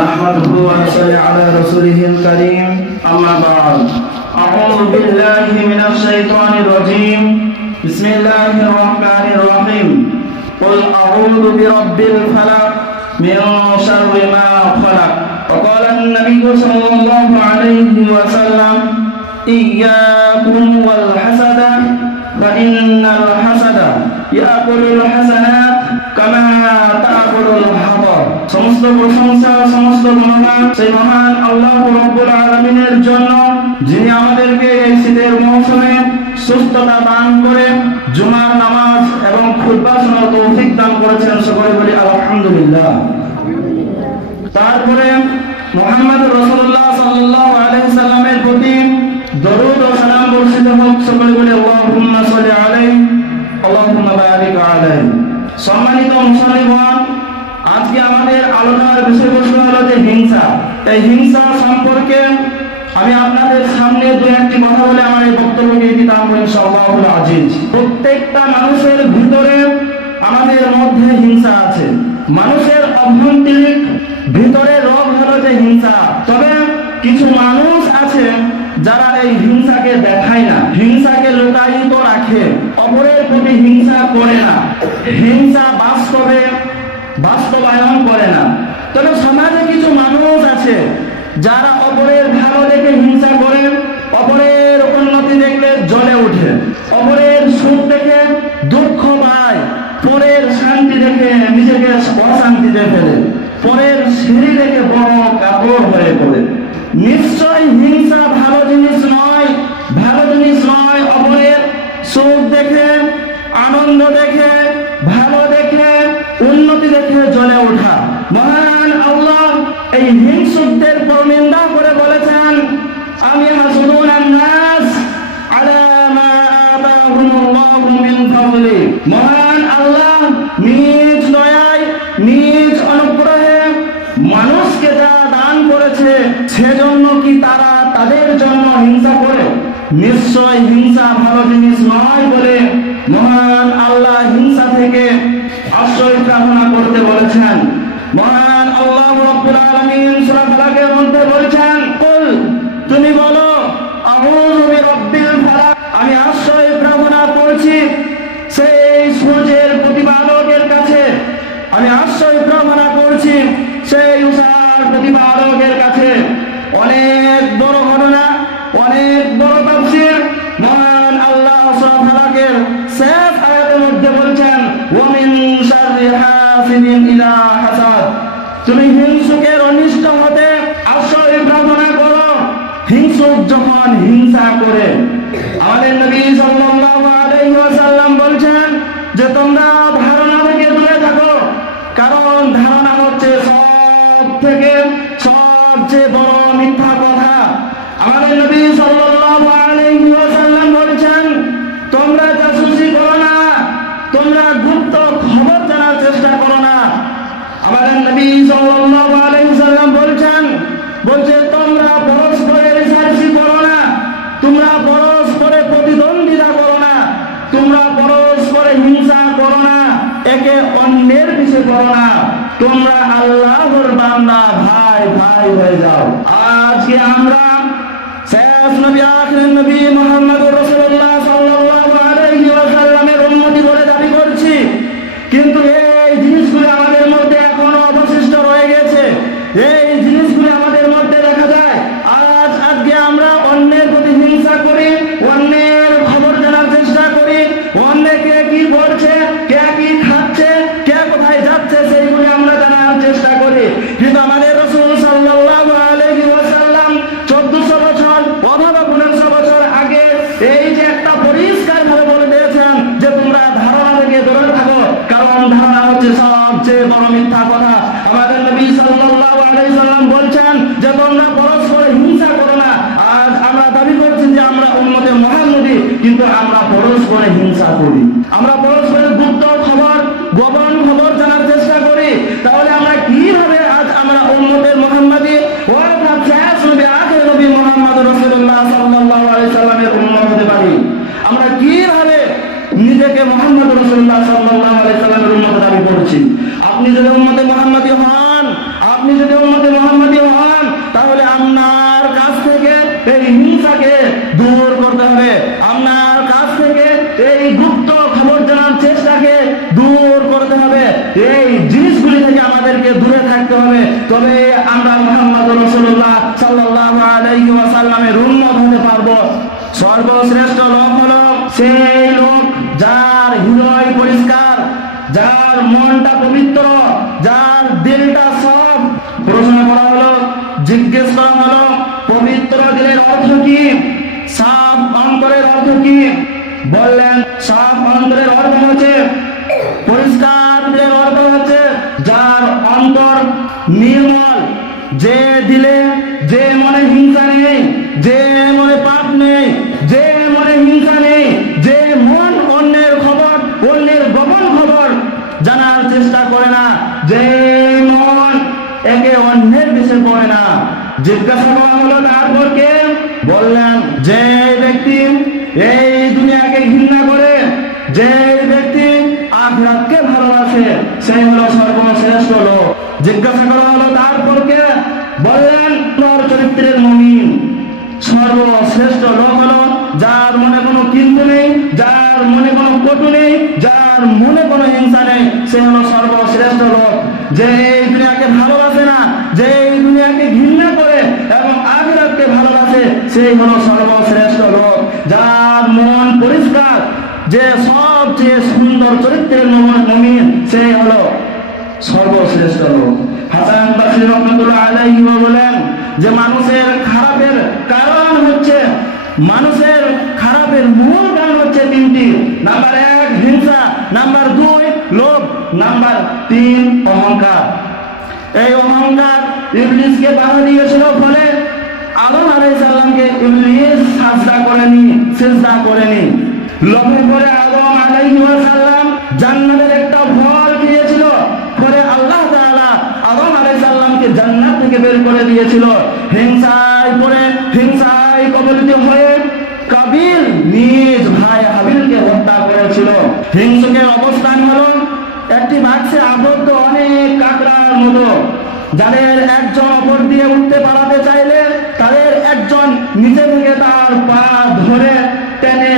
ونحمده ونصلي على رسوله الكريم أما بعد أعوذ بالله من الشيطان الرجيم بسم الله الرحمن الرحيم قل أعوذ برب الفلق من شر ما خلق وقال النبي صلى الله عليه وسلم إياكم والحسد فإن الحسد يأكل الحسنات كما تأكل الحطب সমস্ত প্রশংসা সমস্ত গুণগান সেই মহান আল্লাহ রাব্বুল আলামিনের জন্য যিনি আমাদেরকে এই শীতের মৌসুমে সুস্থতা দান করে জুমার নামাজ এবং খুতবা শোনার তৌফিক দান করেছেন। সকলে বলি আলহামদুলিল্লাহ। তারপরে মুহাম্মদ রাসূলুল্লাহ সাল্লাল্লাহু আলাইহি সাল্লামের প্রতি দরুদ ও সালাম বর্ষিত হোক। সকলে বলি আল্লাহুম্মা সাল্লি আলাইহি আল্লাহুম্মা বারিক আলাইহি। সম্মানিত মুসলিমগণ, আজকে আমাদের আলোচনার বিষয়বস্তু হলো যে হিংসা। এই হিংসা সম্পর্কে আমি আপনাদের সামনে দু একটি কথা বলে আমার এই বক্তব্যকে দিতাম ইনশাআল্লাহুল আজিজ। প্রত্যেকটা মানুষের ভিতরে আমাদের মধ্যে হিংসা আছে। মানুষের অভ্যন্তরিক ভিতরে রোগ হলো যে হিংসা। তবে কিছু মানুষ আছে যারা এই হিংসাকে দেখায় না, হিংসাকে লুকায়িত রাখে, অপরের প্রতি হিংসা করে না, হিংসা বাস্তবায়ন করে না। তবে সমাজে কিছু মানুষ আছে যারা অপরের ভালো দেখে হিংসা করে, অপরের উন্নতি দেখলে জ্বলে ওঠে, অপরের সুখ দেখে দুঃখ পায়, পরের শান্তি দেখে নিজেকে অশান্তিতে ফেলে, পরের সিঁড়ি দেখে বড় কাপড় হয়ে পড়ে। নিশ্চয় হিংসা ভালো জিনিস নয়, ভালো জিনিস নয়। অপরের সুখ দেখে, আনন্দ দেখে, ভালো দেখে, উন্নতি দেখে জ্বলে ওঠা। মহান আল্লাহ এই হিংসুকদের পরনিন্দা করে বলেছেন, আমি হাসুদুনান নাস আলা মা আতাহুমুল্লাহু মিন ফাদলি। মহান আল্লাহ নিজ দয়ায়, নিজ অনুগ্রহে মানুষকে যা দান করেছে সেজন্য কি তারা তাদের জন্য হিংসা করে? নিশ্চয় হিংসা ভালো জিনিস নয় বলে মহান আল্লাহ হিংসা থেকে আশ্রয় প্রার্থনা করতে বলেছেন। মহান আল্লাহ রাব্বুল আলামিন সূরা ফালাকের মধ্যে বলেছেন, কুল তুমি বলো আউযু বিরাব্বিল ফালাক, আমি আশ্রয় প্রার্থনা করছি সেই সূর্যের প্রতিপালকের কাছে, আমি আশ্রয় প্রার্থনা করছি সেই উষার প্রতিপালকের কাছে। অনেক বড় ঘটনা, অনেক বড় তাফসীর। মহান আল্লাহ সূরা ফালাকের শেষ আয়াতের মধ্যে বলছেন, ওয়া মিন শাররি হাসিদিন ইযা হাসাদ, তুমি হিংসুকের অনিষ্ট হতে আশ্রয় প্রার্থনা করো হিংসুক যখন হিংসা করে। আমাদের নবী সাল্লাল্লাহু আলাইহি ওয়াসাল্লাম বলছেন যে তোমরা ধারণা থেকে দূরে থাকো, কারণ ধারণা হচ্ছে সবচেয়ে বড় মিথ্যা কথা। আমাদের নবী সাল্লাল্লাহু আলাইহি ওয়াসাল্লাম বলেছেন, তোমরা জাসুসি করো না, তোমরা গুপ্ত খবর জানার চেষ্টা করো না। আমাদের নবী সাল্লাল্লাহু আলাইহি ওয়াসাল্লাম বলছে তোমরা পরস্পরের রিসার্চি করো না, তোমরা পরস্পরে প্রতিদ্বন্দ্বিতা করো না, তোমরা পরস্পরে হিংসা করো না, একে অন্যের পিছে করো না, তোমরা আল্লাহর বান্দা, ভাই ভাই হয়ে যাও। আজকে আমরা শেষ নবী আখির নবী মুহাম্মদুর রাসূলুল্লাহ সাল্লাল্লাহু আলাইহি ওয়াসাল্লামের উম্মতি বলে দাবি করছি, কিন্তু এই জিনিসগুলো আমাদের মধ্যে এখনো অবশিষ্ট রয়ে গেছে। এই জিনিসগুলো আমাদের মধ্যে দেখা যায়। আজকে আমরা অন্যের প্রতি হিংসা করি, অন্যের খবর জানার চেষ্টা করি, অন্যকে কি বলছে, কে কি খাচ্ছে, কে কোথায় যাচ্ছে সেইগুলো আমরা জানার চেষ্টা করি। কিন্তু আমাদের রাসূল সাল্লাল্লাহু আলাইহি ওয়াসাল্লাম 1400 বছর অথবা 1500 বছর আগে এই যে একটা পরিষ্কার ভাবে বলে দিয়েছেন যে তোমরা ধারণা থেকে দূরে থাকো, কারণ ধারণা হচ্ছে সবচেয়ে বড় মিথ্যা কথা। আমাদের নবী সাল্লাল্লাহু আলাইহি ওয়াসাল্লাম বলছেন যে তোমরা পরস্পর হিংসা করো না। আজ আমরা দাবি করছি যে আমরা উম্মতে মুহাম্মদী, কিন্তু আমরা পরস্পরে হিংসা করি, আমরা পরস্পরের গুপ্ত খবর, গোপন খবর জানার চেষ্টা করি। তাহলে আমরা কিভাবে আজ আমরা উম্মতে মুহাম্মদী অর্থাৎ শেষ নবী আখির নবী মুহাম্মদ রাসূলুল্লাহ সাল্লাল্লাহু আলাইহি সাল্লামের উম্মত হতে পারি? আমরা কিভাবে নিজেকে মুহাম্মদ রাসূলুল্লাহ সাল্লাল্লাহু আলাইহি সাল্লামের উম্মত দাবি করছি? আপনি যদি উম্মতে মুহাম্মদী হন, আপনি যদি উম্মতে মুহাম্মদ তাহলে আপনার কাছ থেকে এই হিংসাকে দূর করতে হবে, আপনার কাছ থেকে এই গুপ্ত খবর জানার চেষ্টাকে দূর করতে হবে, এই জিনিসগুলি থেকে আমাদেরকে দূরে থাকতে হবে। তবে আমরা মুহাম্মদ রাসূলুল্লাহ সাল্লাল্লাহু আলাইহি ওয়াসাল্লামের উম্মত হতে পারবো। সর্বশ্রেষ্ঠ লোক হলো সেই লোক যার হৃদয় পরিষ্কার, যার মনটা পবিত্র, যার দিলটা সাফ। প্রশ্ন করা হলো, জিজ্ঞেস করা হলো, পবিত্র দিলের অর্থ কি, সাফ অন্তরের অর্থ কি? বললেন সাফ অন্তরের অর্থ হচ্ছে, পরিষ্কার দিলের অর্থ হচ্ছে যার অন্তর নির্মল, যে দিলে যে মনে হিংসা নেই, যে মনে পাপ নেই, যে মনে হিংসা নেই, যে মন অন্যের খবর, অন্যের গোপন খবর জানার চেষ্টা করে না, যে মন একে অন্যের বিষয়ে পড়ে না। জিজ্ঞাসা করা হলো তারপর কে? বললেন যে ব্যক্তি এই দুনিয়াকে ঘৃণা করে, যে ব্যক্তি আখিরাতকে ভালোবাসে, সেই হলো সর্বশ্রেষ্ঠ লোক। জিজ্ঞাসা করা হলো তারপর কে? বললেন তোর চরিত্রের মুমিন। সর্বশ্রেষ্ঠ লোক হলো যার মনে কোনো কিন্তু নেই, যার মনে কোনো কটু নেই, যার মনে কোনো হিংসা নেই, সে হলো সর্বশ্রেষ্ঠ লোক। যে এই দুনিয়াকে ভালোবাসে না, যে এই দুনিয়াকে ঘৃণা করে এবং আখিরাতকে ভালোবাসে, সেই হলো সর্বশ্রেষ্ঠ লোক। যার মন পরিষ্কার, যে সবচেয়ে সুন্দর চরিত্রের মুমিন, সেই হলো সর্বশ্রেষ্ঠ লোক। হাসান বসরি রাহমাতুল্লাহ আলাইহি বলেন যে মানুষের খারাপের কারণ হচ্ছে, মানুষের খারাপের মূল কারণ হচ্ছে তিনটি। নাম্বার 1 হিংসা, নাম্বার 2 লোভ, নাম্বার 3 অহংকার। এই অহংকার ইবলিসকে বাধা দিয়েছিল, ফলে আদম আলাইহিস সালামকে ইবলিস সিজদা করেনি। লোভে পড়ে আদম আলাইহিস সালাম জান্নাতের একটা ফল দিয়েছিল, পরে আল্লাহ তাআলা আদম আলাইহিস সালামকে জান্নাত থেকে বের করে দিয়েছিল। হিংসায় কবলিত হয়ে কাবিল নিজ ভাই হাবিলকে হত্যা করেছিল। হিংসুকের অবস্থান হলো একটি বাক্সে আবদ্ধ অনেক কাকড়ার মতো, যাদের একজন অপর দিয়ে উঠতে পালাতে চাইলে তাদের একজন নিচে থেকে তার পা ধরে টেনে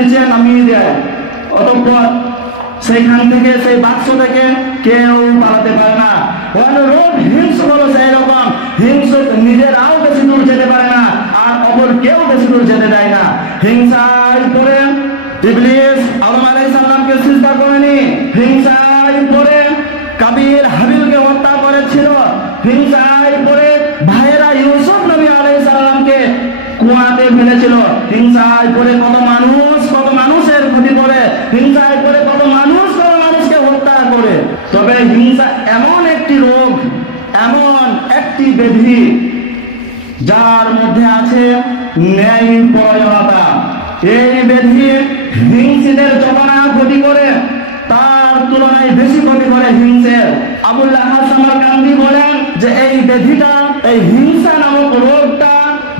নিচে নামিয়ে দেয়। অতঃপর সেইখান থেকে, সেই বাক্স থেকে কেউ পালাতে পারে না। অনুরূপ হিংসুক হলো সেই রকম, হিংসুক নিজেরাও বেশি দূর যেতে পারে না, আর অপর কেউ বেশি দূর যেতে দেয় না। হিংসায় পড়ে ইবলিস আদম আলাইহিস সালামকে সিজদা করেনি, হিংসায় পড়ে কাবিল হাবিলকে হত্যা করেছিল, হিংসায় পড়ে ভাইয়েরা ইউসুফ নবী আলাইহিস সালামকে কুয়াতে ফেলেছিল, হিংসায় পড়ে কত মানুষের ক্ষতি করে, হিংসায় পড়ে কত মানুষকে হত্যা করে। তবে হিংসা এমন একটি রোগ, এমন একটি ব্যাধি, যার মধ্যে আছে ন্যায়পরায়ণতা। এই ব্যাধি হিংসীদের যতনা ক্ষতি করে, তার তুলনায় বেশি ক্ষতি করে হিংসের। আবুল্লাহ সামারকান্দি বলেন যে এই ব্যাধিটা, এই হিংসা নামক রোগটা,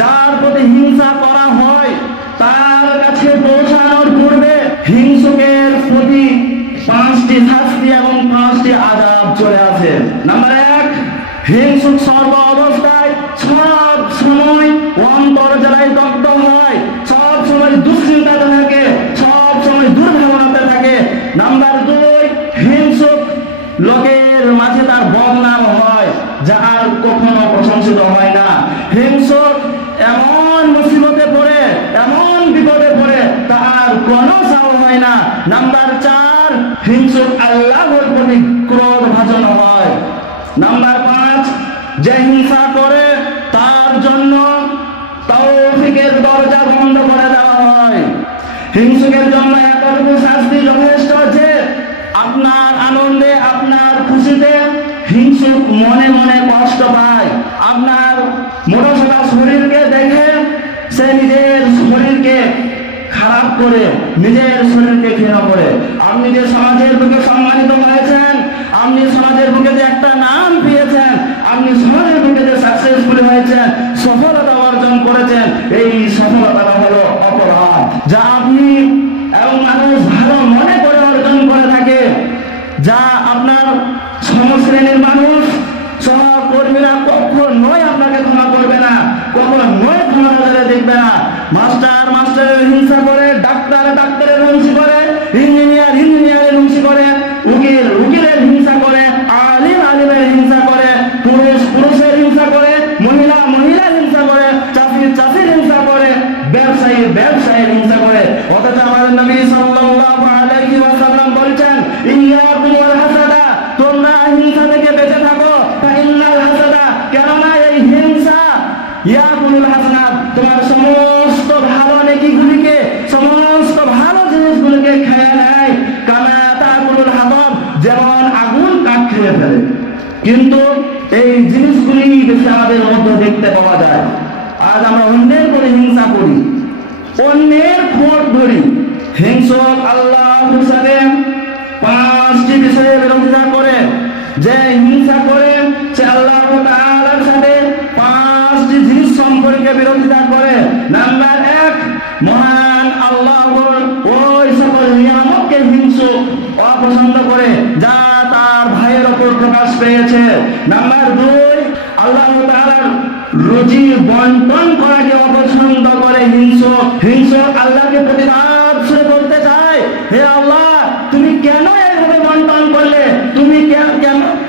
যার প্রতি হিংসা করা হয়, তার কাছে পৌঁছানোর পূর্বে হিংসুকের প্রতি 5টি শাস্তি এবং 5টি আযাব চলে আসে। নাম্বার 1, হিংসুক সর্ব অবস্থায় সব সময় অন্তর জ্বালায় দগ্ধ হয়, সব সময় দুশ্চিন্তাতে থাকে, সব সময় দুর্ভাবনাতে থাকে। নাম্বার 2, হিংসুক লোকের মাঝে তার বদনাম হয়, যা আর কখনো প্রশংসিত হয় না। হিংসুক এমন মুসিবতে পড়ে, এমন বিপদে পড়ে, তার কোনো সাহস হয় না। নাম্বার 4, হিংসুক আল্লাহর প্রতি ক্রোধ ভাজন হয়। নাম্বার 5, যে হিংসা করে তার জন্য তৌফিকের দরজা বন্ধ করে দেওয়া হয়। হিংসুকের জন্য এতটুকু শাস্তি যথেষ্ট যে আপনার আনন্দে, আপনার খুশিতে হিংসুক মনে মনে কষ্ট পায়। আপনার মোটরসাইকেল শরীরকে দেখে সে নিজের শরীরকে খারাপ করে, নিজের শরীরকে ঘৃণা করে। আপনি যে সমাজের বুকে সম্মানিত হয়েছেন, আপনি সমাজের বুকে যে একটা নাম পেয়েছেন, আপনি সমাজের বুকে যে সাকসেসফুল হয়েছেন, সফলতা অর্জন করেছেন, এই সফলতাটা হলো অপরাধ, যা আপনি এবং মানুষ ভালো মনে করে অর্জন করে থাকে, যা আপনার সমশ্রেণীর মানুষ, সহকর্মীরা কখনোই আপনাকে কখনোই ক্ষমা নজরে দেখবে না। মাস্টার মাস্টারের হিংসা করে, ডাক্তার ডাক্তারের হিংসা করে, ইঞ্জিনিয়ার ইঞ্জিনিয়ারের হিংসা করে, উকিল উকিলের হিংসা করে, আলিম আলিমের হিংসা করে, পুরুষ পুরুষের হিংসা করে, মহিলা মহিলার হিংসা করে, চাষি চাষির হিংসা করে, ব্যবসায়ী ব্যবসায়ীর হিংসা করে। অথচ আমাদের নবী সাল্লাল্লাহু আলাইহি ওয়াসাল্লাম বলছেন, ইয়াকুম ওয়াল হাসাদা, তোমরা হিংসা থেকে বেঁচে থাকো। ফাইন্নাল হাসাদা, কেননা এই হিংসা ইয়াকুলুল হাসানাত, তোমার সমস্ত ভালো নেকিগুলিকে, সমস্ত ভালো জিনিসগুলোকে খেয়ে নেয়। কামা তাকুলুল হাতাব, যেমন আগুন কাঠ খেয়ে ফেলে। কিন্তু এই জিনিসগুলি বেশি আমাদের মধ্যে দেখতে পাওয়া যায়। আজ আমরা অন্যের করে হিংসা করি, অন্যের খোঁজ ধরি। হিংসক আল্লাহ হিসাবে 5টি বিষয়ের বিরোধিতা করে। যে হিংসা করে সে আল্লাহ তাআলার সাথে 5টি জিনিস সম্পর্কে বিরোধিতা করে। নাম্বার 1, মহান আল্লাহর ওই সকল নিয়ামতকে হিংসুক অপছন্দ করে যা তার ভাইয়ের ওপর প্রকাশ পেয়েছে। নাম্বার 2, আল্লাহ তাআলার রুজি বন্টন করাকে অপছন্দ করে হিংসুক। হিংসুক আল্লাহকে প্রতিবাদ শুরু করতে চায়, হে আল্লাহ, তুমি কেন এইভাবে বন্টন করলে? তুমি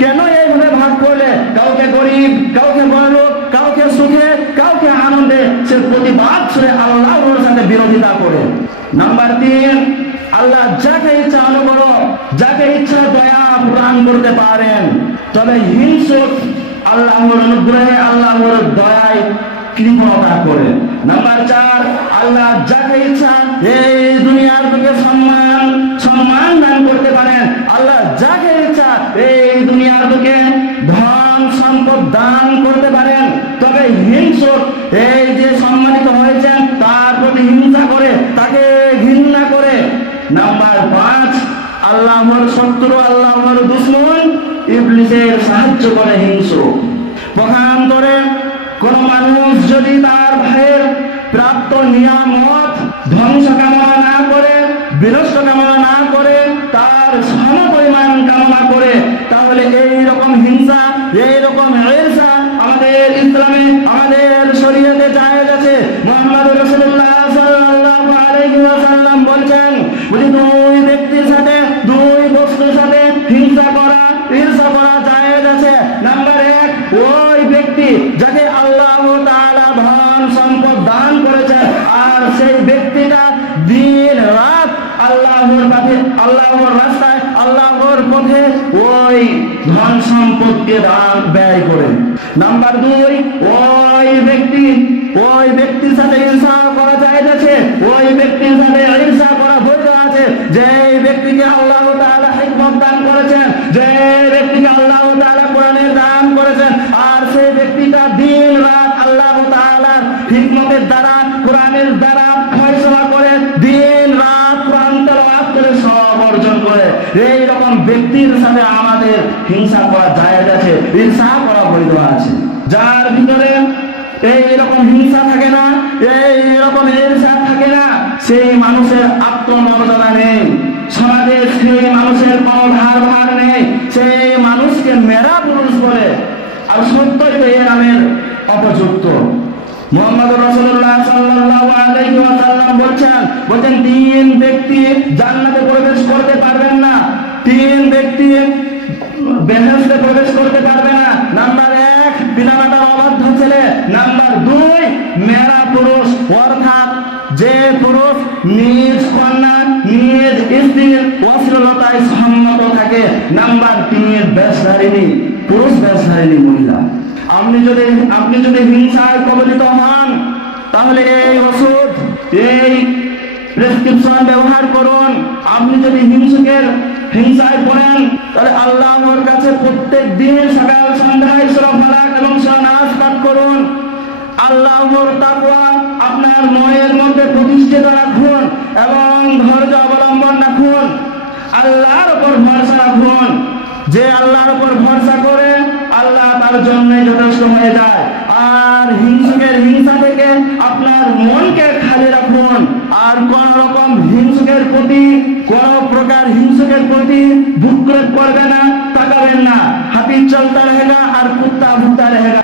কেন এইভাবে ভাগ করলে? কাউকে গরিব, কাউকে বড়লোক, কাউকে সুখে, কাউকে আনন্দে। সে প্রতিবাদ শুনে আল্লাহর সাথে বিরোধিতা করে। নাম্বার 3, আল্লাহ যাকে ইচ্ছা অনুগ্রহ, যাকে ইচ্ছা দয়া প্রদান করতে পারেন। তবে হিংসুক আল্লাহর অনুগ্রহে, আল্লাহর দয়ায় কৃপণতা করে। নাম্বার 4, আল্লাহ যাকে ইচ্ছা এই দুনিয়ার বুকে সম্মান দান করতে পারেন। আল্লাহ যাকে ইচ্ছা এই দুনিয়ার বুকে ধন সম্পদ দান করতে পারেন। তবে হিংসুক এই যে সম্মানিত হয়েছেন তার প্রতি হিংসা করে, তাকে ঘৃণা করে। নাম্বার 5, আল্লাহর শত্রু, আল্লাহর দুশমন ইবলিসের সাহায্য করে হিংসুক। পক্ষান্তরে কোন মানুষ যদি তার ভাইয়ের প্রাপ্ত নিয়ামত ধ্বংস কামনা না করে, বিনষ্ট কামনা না করে, তার সমপরিমাণ কামনা করে, তাহলে এইরকম হিংসা, এইরকম ঈর্ষা আমাদের ইসলামে, আমাদের শরীয়তে জায়েজ আছে। মুহাম্মদ রাসূলুল্লাহ সাল্লাল্লাহু আলাইহি ওয়াসাল্লাম বলেন, দুই ব্যক্তির সাথে, দুই বস্তুর সাথে হিংসা করা, ঈর্ষা করা জায়েজ আছে। নাম্বার 1, ওই ব্যক্তি যাকে আল্লাহ তাআলা ধন সম্পদ দান করেছেন, আর সেই ব্যক্তিটা দিন রাত আল্লাহর পথে, আল্লাহর রাস্তায়, আল্লাহর পথে ওই ধন সম্পদকে দান ব্যয় করে। নাম্বার 2, ওই ব্যক্তির সাথে ঈর্ষা করা জায়েজ আছে, ওই ব্যক্তির সাথে ঈর্ষা করা বৈধ আছে যে ব্যক্তিকে আল্লাহ তাআলা হিকমত দান করেছেন, যে ব্যক্তিকে আল্লাহ তাআলা কোরআনের দান করেছেন, আর সেই ব্যক্তিটা দিন রাত আল্লাহ তাআলার হিকমতের দ্বারা, কোরআনের দ্বারা ফয়সালা করে, দিন রাত কোরআন তেলাওয়াত করে সব অর্জন করে। এই রকম ব্যক্তির সাথে আমাদের হিংসা করা জায়েজ আছে, ঈর্ষা করা বৈধ আছে। যার ভিতরে এইরকম হিংসা থাকে না, এইরকম ঈর্ষা থাকে না, সেই মানুষের আত্মমর্যাদা নেই, সমাজে সেই মানুষের কোনো ভার নেই, সেই মানুষকে মেরা পুরুষ বলে। আর সত্যই তো এর নামের অপযুক্ত। মুহাম্মদ রাসূলুল্লাহ সাল্লাল্লাহু আলাইহি ওয়াসাল্লাম বলেন 3 ব্যক্তি জান্নাতে প্রবেশ করতে পারবেন না, 3 ব্যক্তি বেহেশতে প্রবেশ করতে পারবে না। নাম্বার 1, পিতামাতার অবাধ্য ছেলে। নাম্বার 2, মেরা পুরুষ, অর্থাৎ যে পুরুষ নিজ কন্যা, নিজ স্ত্রীর অশ্লীলতায় সম্মত থাকে। নাম্বার 3, বেশধারিণী পুরুষ, বেশধারিণী মহিলা। আপনি যদি হিংসায় কবলিত হন, তাহলে এই ওষুধ, এই প্রেসক্রিপশন ব্যবহার করুন। আপনি যদি হিংসায় পড়েন, তাহলে আল্লাহর কাছে প্রত্যেক দিন সকাল সন্ধ্যায় সূরা ফালাক এবং সূরা নাস পাঠ করুন। আল্লাহর তাকওয়া আপনার মনের মধ্যে প্রতিষ্ঠিত রাখুন এবং ধৈর্য অবলম্বন রাখুন। আল্লাহর উপর ভরসা রাখুন। যে আল্লাহর উপর ভরসা করে, আল্লাহ তার জন্য যথেষ্ট হয়ে যায়। আর হিংসুকের হিংসা থেকে আপনার মনকে খালি রাখুন। আর কোন রকম হিংসুকের প্রতি, কোন প্রকার হিংসুকের প্রতি ভুক্রেপ করবে না, তাকাবেন না। হাতি চলতা रहेगा আর কুত্তা ভুকতা रहेगा।